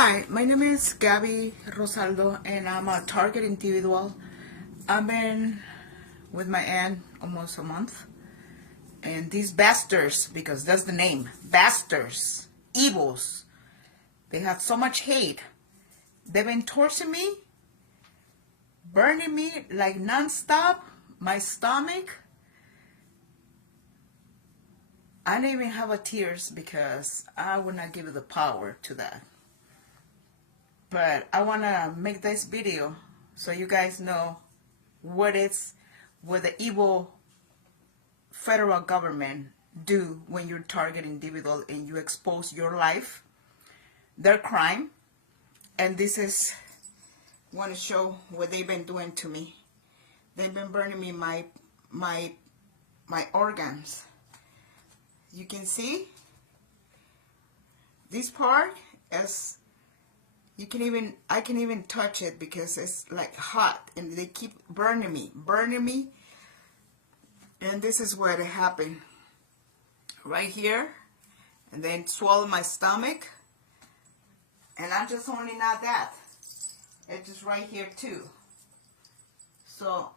Hi, my name is Gaby Rosaldo, and I'm a target individual. I've been with my aunt almost a month, and these bastards, because that's the name, bastards, evils, they have so much hate. They've been torturing me, burning me like non-stop, my stomach. I don't even have a tears because I would not give the power to that. But I want to make this video so you guys know what the evil federal government do when you target individual and you expose your life, their crime. And this is, want to show what they've been doing to me. They've been burning me my organs. You can see this part is, I can even touch it because it's like hot, and they keep burning me. And this is where it happened, right here, and then swallow my stomach. And I'm just only not that, it's just right here too. So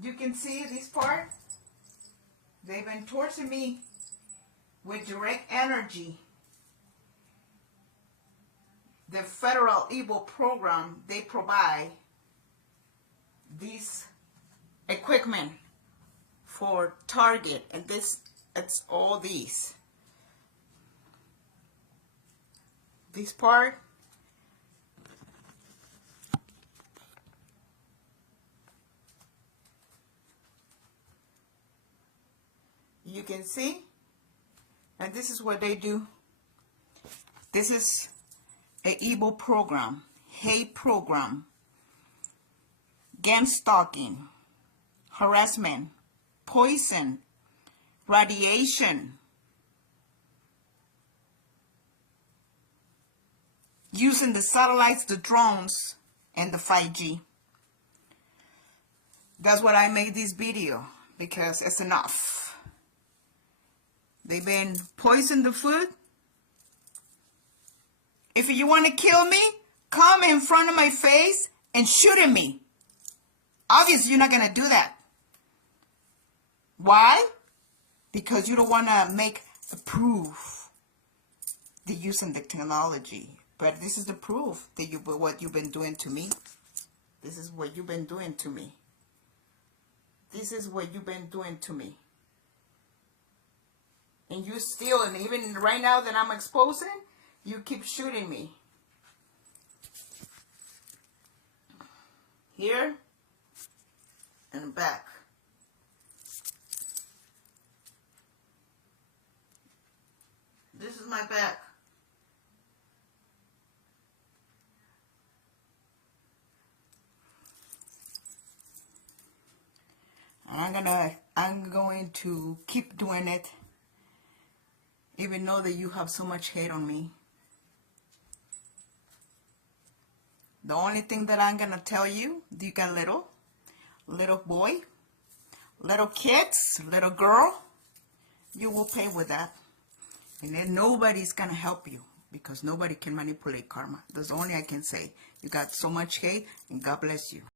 you can see this part, they've been torturing me with direct energy. The federal evil program, they provide this equipment for target, and it's all this part. You can see, and this is what they do. This is an evil program, hate program, gang stalking, harassment, poison, radiation, using the satellites, the drones, and the 5G. That's what I made this video, because it's enough. They've been poisoning the food. If you want to kill me, come in front of my face and shoot at me. Obviously, you're not going to do that. Why? Because you don't want to make a proof they're using the technology. But this is the proof that what you've been doing to me. This is what you've been doing to me. This is what you've been doing to me. And you still, and even right now that I'm exposing, you keep shooting me. Here and back. This is my back. And I'm going to keep doing it, even though that you have so much hate on me. The only thing that I'm going to tell you, you got little boy, little kids, little girl, you will pay with that. And then nobody's going to help you, because nobody can manipulate karma. That's the only I can say. You got so much hate, and God bless you.